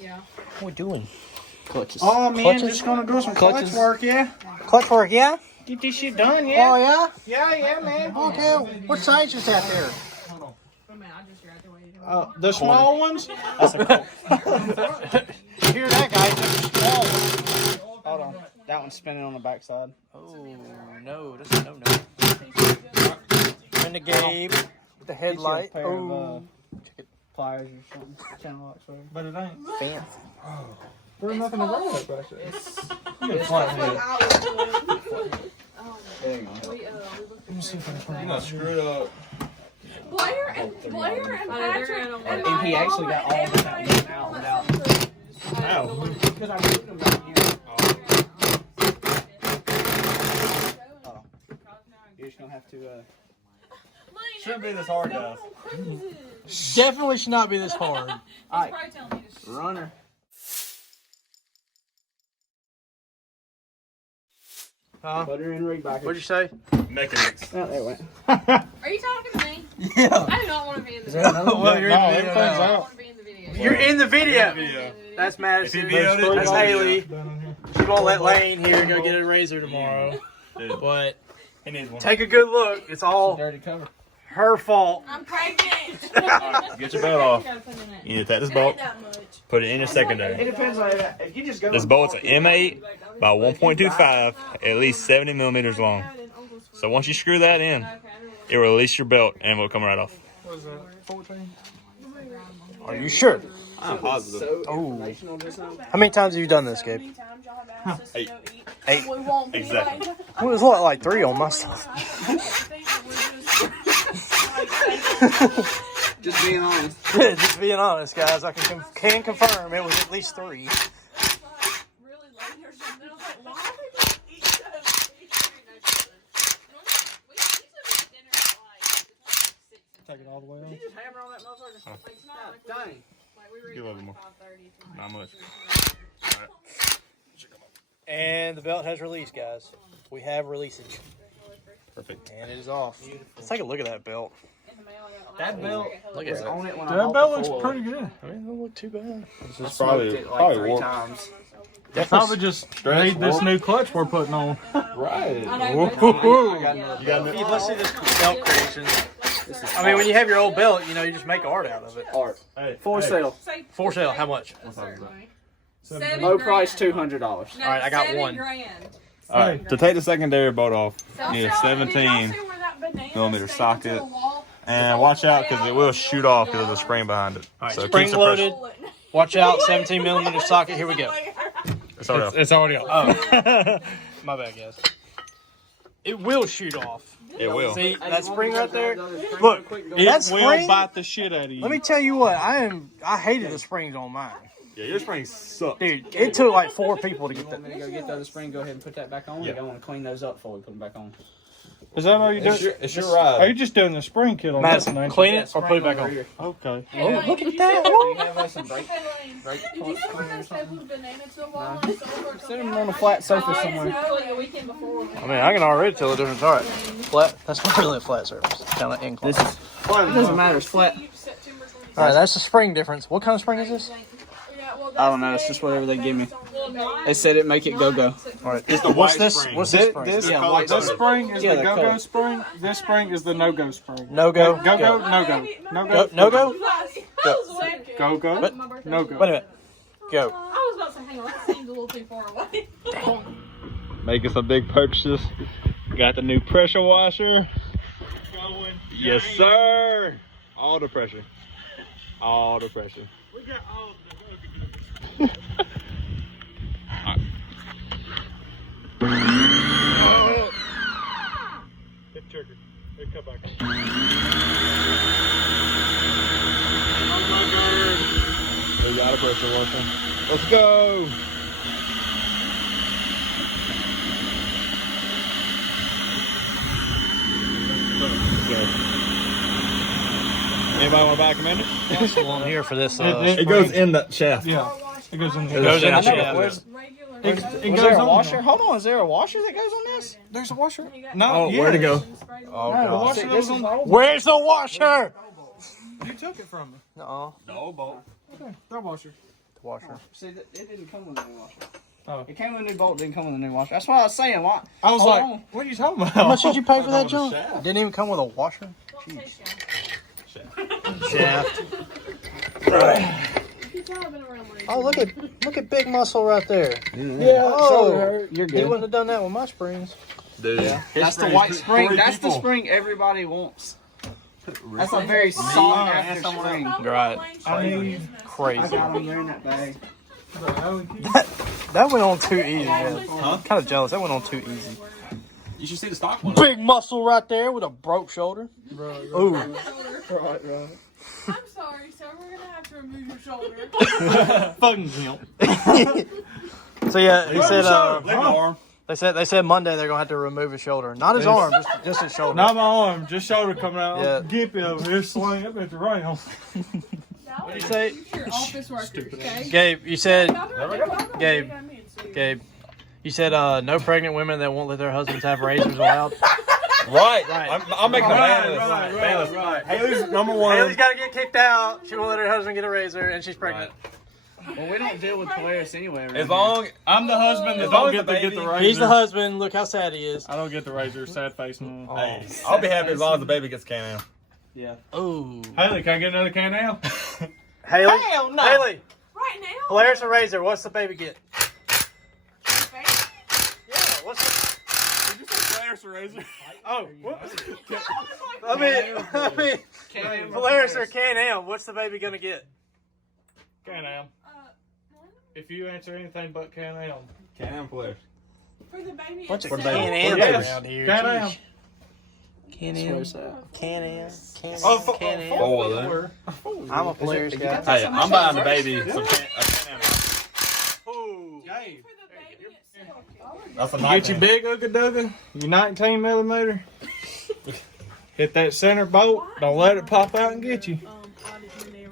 Yeah. What are we doing? Clutches. Oh man, Clutches? just gonna do some Clutches. clutch work, yeah? Clutch work, yeah? Get this shit done, yeah? Oh, yeah? Yeah, man. Okay. What size is that there? The small ones? That's a cool. Hear that, guys? That's a small one. Hold on. That one's spinning on the backside. Oh, no. That's a no-no. ReneGabe with the headlight. Get you a pair Oh. of pliers or something. Channel locks, whatever. But it ain't. Fancy. There's nothing to wrong with that. There you go. You know, screwed up. Blair and Patrick and And he actually got all of that one out without. Ow. Because I moved them down here. You're just gonna have to. Shouldn't be this hard, guys. Definitely should not be this hard. Alright. Runner. Huh? Put her in rig back. What'd you say? Mechanics. Oh, there it went. Are you talking to me? Yeah. I do not want to be in the video. Well, you're in the video everything's I now. don't out. want to be in the video. You're in the video. Video. That's Madison. If you videoed it, That's it's Haley. video. She's gonna let Lane here go get a razor tomorrow. Dude, But he needs one. take a good look. It's all Dirty cover. her fault. I'm pregnant. Get your belt off. You gotta put it in there. You need to take this bolt, put it in your It secondary. depends on that. If you just go. This bolt's an M8 by 1.25, at least 70 millimeters long. So once you screw that in, it will release your belt and it will come right off. What is that? 14? Are you sure? I'm positive. So Oh. informational this time. How many times have you done this, Gabe? 8. 8. Exactly. Well, there's like 3 on my stuff. Just being honest. Just being honest, guys, I can confirm it was at least 3. Take it all the way on. Just hammer on that motherfucker. Dang. Give a little more. Not much. And the belt has released, guys. We have releasage. Perfect. And it is off. Let's take a look at that belt. That belt Look was at on it when I That bought belt the looks Ford. pretty good. I mean, it doesn't look too bad. This I is smoked it like 3 warped. times. They probably just made this new clutch we're putting on. Right. Whoa. You got You got Let's see this belt creation. I mean, when you have your old belt, you know, you just make art out of it. art. Hey, For sale. For sale, how much? Low price $200. All right, I got one. All right, to take the secondary bolt off, you need a 17 millimeter socket. And watch out because it will shoot off because there's a spring behind it. All right, So spring keep the pressure. loaded. Watch out, 17 millimeter socket. Here we go. It's already off. It's already off. Oh, my bad, guys. It will shoot off. It will. See that spring right there? Look, Look, It that will spring. bite the shit out of you. Let me tell you what. I hated the springs on mine, Yeah, your springs suck. dude. It took like 4 people to you get want that. me to go get the other spring? Go ahead and put that back on. Yeah. I want to clean those up before we put them back on. Is that all you do? It's your ride. Are you just doing the spring kit on this Madison, one? clean Yeah, it or put it back over on. here. Okay. Oh, look at that. Do you have us some brake Did you parts send cleaner or that something? with banana to a wall? Sit them on a flat surface somewhere. I mean, I can already tell the difference. All right, flat. That's not really a flat surface. Kind of inclined. This is. It doesn't matter. It's flat. All right, that's the spring difference. What kind of spring is this? I don't know. It's just whatever they give me. They said it make it go go. All right, It's the what's white this? spring. What's this spring? This, Yeah, white this spring is Yeah, the they're go-go cool. spring. This spring is the no-go spring. No go. Go-go, no-go. Go. No go. Go-go, What? no-go. Wait a minute. Go. I was about to say, hang on, that seemed a little too far away. Making some big purchases. Got the new pressure washer. Yes, sir. All the pressure. All the pressure. We got all the Hit trigger. Hit cut back. We got a pressure washer. Let's go. Anybody want to buy a Commander? I'm here for this. It goes in the shaft. Yeah. It goes in It here. goes in the shaft. shaft. Where's, It was goes there a on washer? there. Hold on. Is there a washer that goes on this? There's a washer. Oh, where'd it go? Oh, No, the God. washer goes on the old. Where's the washer? You took it from me. No. No bolt. Okay, throw washer. The washer. See, it didn't come with a new washer. Oh. It came with a new bolt, didn't come with a new washer. That's what I was saying. Why? I was Hold like, on. what are you talking about? How much did you pay for that With a junk? shaft. It didn't even come with a washer. Shaft. Shaft. He's not been around like Oh, look at Big Muscle right there. Yeah, Oh. shoulder hurt. You're He good. wouldn't have done that with my springs. Dude. That's the white spring. That's the spring everybody wants. That's a very sought after spring. Right. I need. I Crazy. got them there in that bag. That went on too easy, man. Huh? I'm kind of jealous. That went on too easy. You should see the stock one. Big Muscle right there with a broke shoulder. Ooh. Right. I'm sorry, sir. We're gonna have to remove your shoulder. Fucking him. So yeah, he said Leg and arm. they said Monday they're gonna have to remove his shoulder, not his arm, just his shoulder. Not my arm, just shoulder coming out. Yeah. Gippy over here swinging up at the rail. What did you say? Your office workers, okay? Gabe, you said Gabe. Gabe, you said no pregnant women that won't let their husbands have razors allowed. Right. Right. I'm making a ban Right. list. Haley's number one. Haley's got to get kicked out. She won't let her husband get a razor, and she's pregnant. Well, we don't deal with Polaris anyway. As long I'm the husband that As long don't as get the to get the baby- razor. He's the husband. Look how sad he is. I don't get the razor. Sad face. No. hey, I'll be happy as long as the baby gets can out. Yeah. Ooh. Haley, can I get another can now? Haley. Hell no. Haley. Right now? Polaris a razor. What's the baby get? Baby? Yeah. What's the? Did you say Polaris razor? Oh. Whoops. I mean, Polaris or Can-Am. What's the baby gonna get? Can-Am. If you answer anything but Can-Am. Can Polaris. For the baby Bunch of itself? Can-Ams Yes. around here. Can-Am. Jeez. Can-Am. Can-Am. Oh, Can-Am. Four of them. I'm a Polaris guy. Hey, I'm buying the baby some can Ooh. For the baby itself. That's a You get nice your big Ooga Dooga, your 19 millimeter. Hit that center bolt. Don't let it pop out and get you.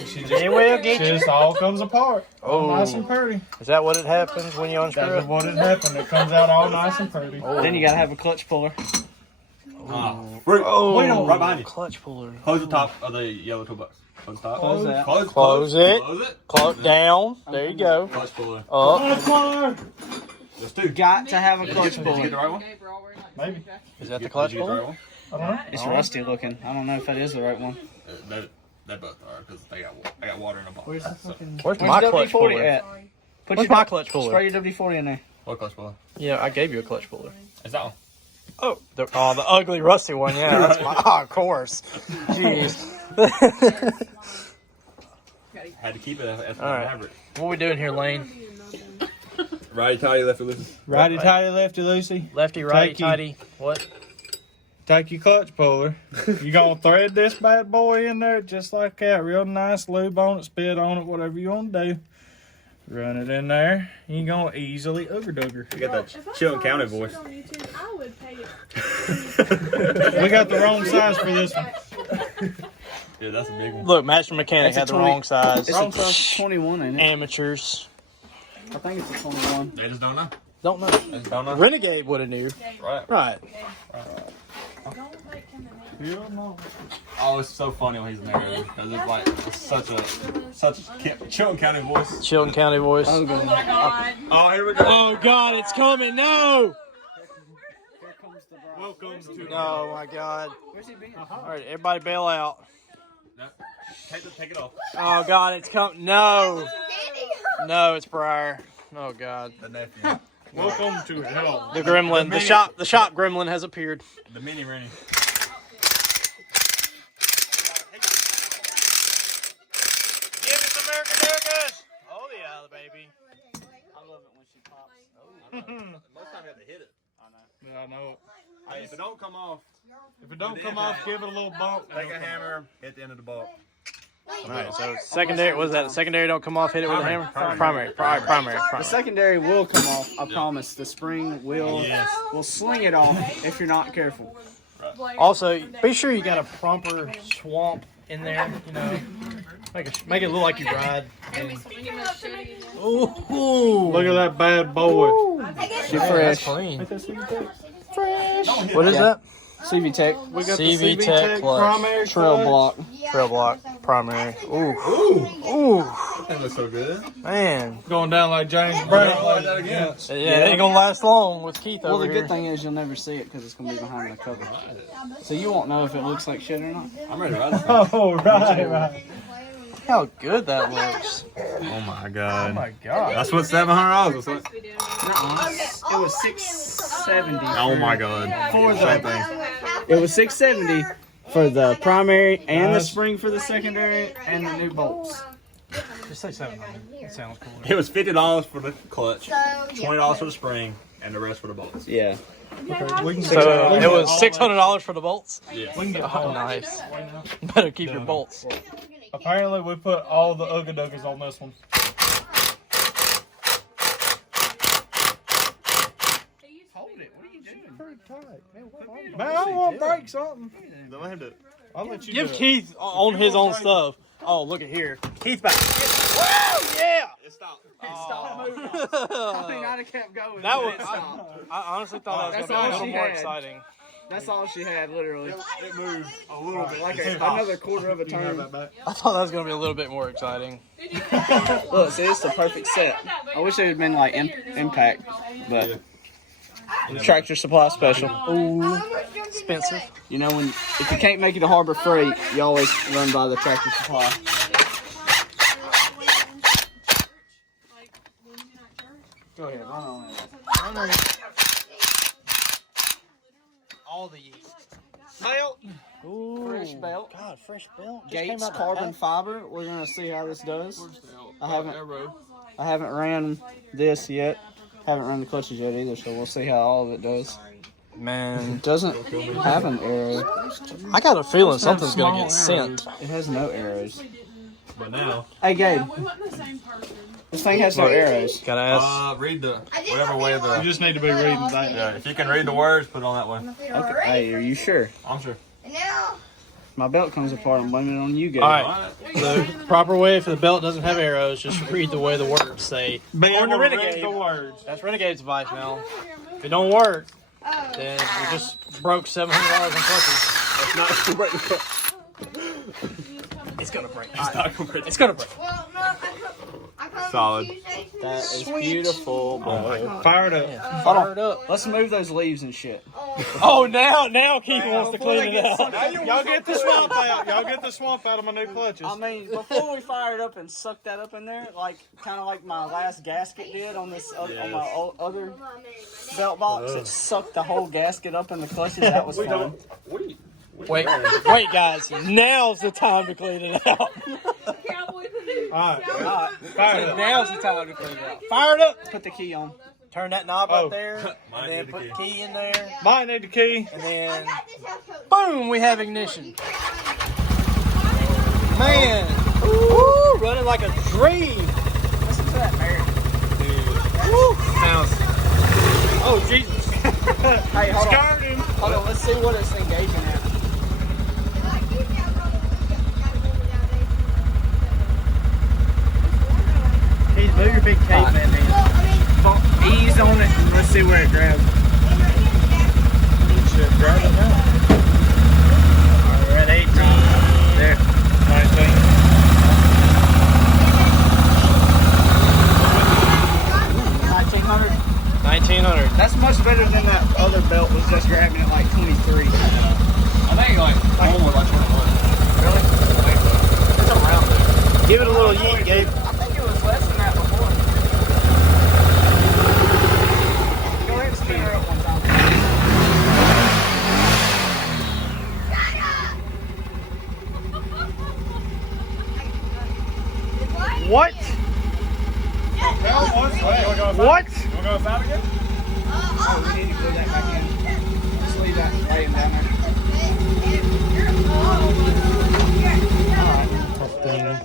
It will get you. Just all comes apart. All Oh. nice and pretty. Is that what it happens when you unscrew That's it? what it happened. It comes out all nice and pretty. Then you gotta have a clutch puller. Oh, right behind you. Clutch puller. Close the top of the yellow toolbox. Close the top. Close that. Close it. Close it. Close down. There you go. Clutch puller. Up. Clutch puller. There's two. Got to have a clutch Did you get puller. the right one? Gabe, we're all wearing, like, Maybe. suit jackets. Is that the Did clutch you get the puller? right one? It's rusty looking. I don't know if that is the right one. They both are because I got water in a box. Where's the So, fucking? Where's Where's my the clutch WD-40 puller? at? Put Where's your my clutch puller? Spray your WD-40 in there. what clutch puller? Yeah, I gave you a clutch puller. Is that one? Oh, the ugly rusty one. Yeah, that's my. Oh, of course. Jeez. Had to keep it as All right. average. What we doing here, Lane? Righty tighty, lefty loosey. Righty tighty, lefty loosey. Lefty, righty, Take you. tighty. What? Take your clutch puller. You gonna thread this bad boy in there just like that. Real nice lube on it, spit on it, whatever you want to do. Run it in there. You gonna easily Ooga Dooger. You got that Chilton County voice. On YouTube, I would pay it. We got the wrong size for this one. Yeah, that's a big one. Look, Master Mechanic That's had a the 20 wrong size. It's a 21, ain't it? Amateurs. I think it's a 21. They just don't know. Don't know. They just don't know. ReneGabe would have knew. Right. Right. Don't make him an animal. Oh, it's so funny when he's in there because it's like it's such a Chilton County voice. Chilton County voice. Oh my god. Oh, here we go. Oh God, it's coming! No! Here comes the bride. Welcome to Oh my God! Where's he been? All right, everybody bail out. No. Take it off. Oh God, it's coming! No! No, it's Briar. Oh God, The nephew. Welcome to hell. the gremlin, the shop gremlin has appeared. The mini Rennie. Give it to America! Oh yeah, the baby. I love it when she pops. Most time you have to hit it. Yeah, I know it. Hey, if it don't come off, If it don't come off, give it a little bump. take a hammer, hit the end of the bolt. All right, so secondary. What is that? Secondary don't come off. Hit it with a hammer. Primary. Primary. The secondary will come off. I promise. The spring will sling it off if you're not careful. Also, be sure you got a proper swamp in there. You know, make it look like you ride. Ooh, Look at that bad boy. She that's fresh. clean. Ain't that sweet? What is that? CVTech. We got CVTech the CVTech clutch. primary Trail clutch. block. Trail block, primary. Ooh, Ooh, that looks so good. man. Going down like James Brown. Like that again. Yeah, it ain't gonna last long with Keith Well, over the here. good thing is you'll never see it because it's gonna be behind the cover. So you won't know if it looks like shit or not. I'm ready to ride it. Oh, right. Look how good that looks. Oh my god. Oh my god. That's what $700 was. Like. It was $670. Oh my god. For Same the, thing. it was $670 for the primary and the spring for the secondary and the new bolts. Just say 700. It sounds cool. It was $50 for the clutch, $20 for the spring, and the rest for the bolts. Yeah. So it was $600 for the bolts. Yeah. We can get Oh, nice. Better keep your bolts. Apparently, we put all the Ooga Doogas on this one. Hold it. What are you doing? Man, I want to break something. Don't let him do it. I'll let you Give do it. Keith on his own stuff. Oh, look at here. Keith back. Woo! Yeah! It stopped. Stop moving. I mean, I'd have kept going. That but was. it stopped. I honestly thought that was That's going to be a all little she more had. exciting. That's all she had, literally. It moved a little bit. Like another quarter of a turn. I thought that was going to be a little bit more exciting. Look, see, it's the perfect set. I wish it had been like impact, but Tractor Supply special. Ooh, expensive. You know, when if you can't make it to Harbor Freight, you always run by the Tractor Supply. Go ahead, run on it. All the yeast. Belt. Ooh, Fresh belt. God, fresh belt. Just Gates came out the carbon pack. fiber. We're gonna see how this does. I haven't ran this yet. Haven't run the clutches yet either, so we'll see how all of it does. Man, It doesn't have an arrow. I got a feeling something's small going to get sent. It has no arrows. But now, Hey, Gabe, We wasn't the same person. this thing has no arrows. Gotta ask. read the whatever way You the. just need to be reading that. Yeah, if you can read the words, put it on that way. Okay. Hey, are you sure? I'm sure. My belt comes apart. I'm blaming it on you, Gabe. All right. The proper way for the belt doesn't have arrows. Just read the way the words say. Be Or able the to read ReneGabe. the words. That's ReneGabe's advice now. If it don't work, then you just broke $700 in clutches. It's gonna break. It's gonna break. Solid. That is beautiful, bro. Fire it up. Fire it up. Let's move those leaves and shit. Oh, now Keith wants to clean it out. Y'all get the swamp out. Y'all get the swamp out of my new clutches. I mean, before we fire it up and suck that up in there, like kind of like my last gasket did on this on my other belt box, it sucked the whole gasket up in the clutches. That was fun. Wait, guys. Now's the time to clean it out. Alright, fire it up. Now's the time to clean it out. Fire it up. Put the key on. Turn that knob Oh. up there, and then need the put the key. key in there, Might need the key. and then boom, we have ignition. Man, woo, running like a dream. Listen to that, Mary. Woo. Sounds. Oh Jesus. Hey, hold on. Skirting. Hold on. Let's see what it's engaging at. Keith, move your big cape in, man. Ease on it and let's see where it grabs. Shit, grab it now. We're at 18. There. 19. 1900. 1900. That's much better than that other belt was just grabbing at like 23. I think like almost like 21. Really? It's around there. Give it a little yeet, Gabe. I think it was less than that before. Go ahead and spin her up one time. What? What? You wanna go without again? Oh, we need to glue that back in. Just leave that laying down there.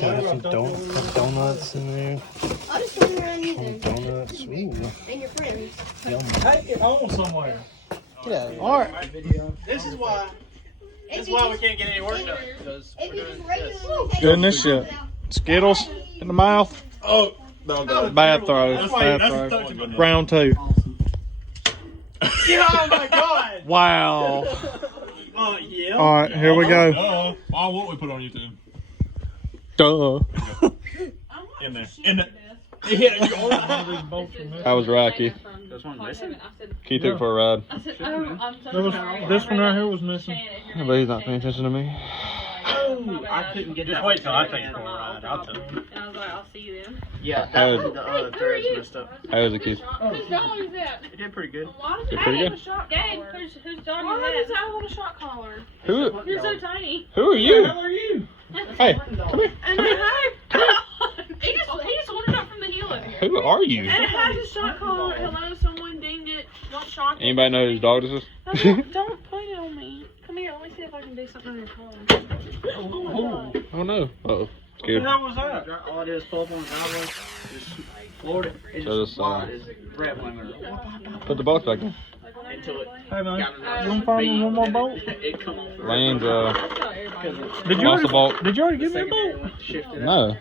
Got some donuts in there. Some donuts. Ooh. And your friends. Take it home somewhere. Yeah. All right. This is why we can't get any work done, because we're doing this. Goodness, shit. Skittles in the mouth. Oh, no. Bad throw. Bad throw. Round two. Oh my God! Wow. Yeah. All right, here we go. Duh. Why won't we put on YouTube? Duh. In there. In there. He hit it. That was Rocky. There's one missing? He took it for a ride. I said, oh, I'm so There was, sorry. this one right here was missing. Shannon, But he's not paying attention to me. Oh, I couldn't get Just that. wait till I one. take it for a ride. I'll tell you. And I was like, I'll see you then. Yeah, that one, the other thread's messed up. How was the keys? Whose dog is that? It did pretty good. Why does it Pretty have good. a shot Gabe, collar? whose dog Why is does that? that have a shot collar? Who? You're so tiny. Who are you? How are you? Hey, come here. And it has, He just wandered up from the hill over here. Who are you? and it has a shot collar. Hello, someone dinged it. Don't shock it. Anybody know whose dog this is? Don't put it on me. Come here, let me see if I can do something on your collar. Oh no. Uh-oh. What Scared. the hell was that? All I did is pull up on the driveway. Just floored it. It So just this, is rattling Put the box back in. until it Hey man, got enough you want to find me speed one more that bolt? It come off. Lane's That's how everybody Did you Muscle already, bolt. did you already The give me a second day bolt? it went shifted. No.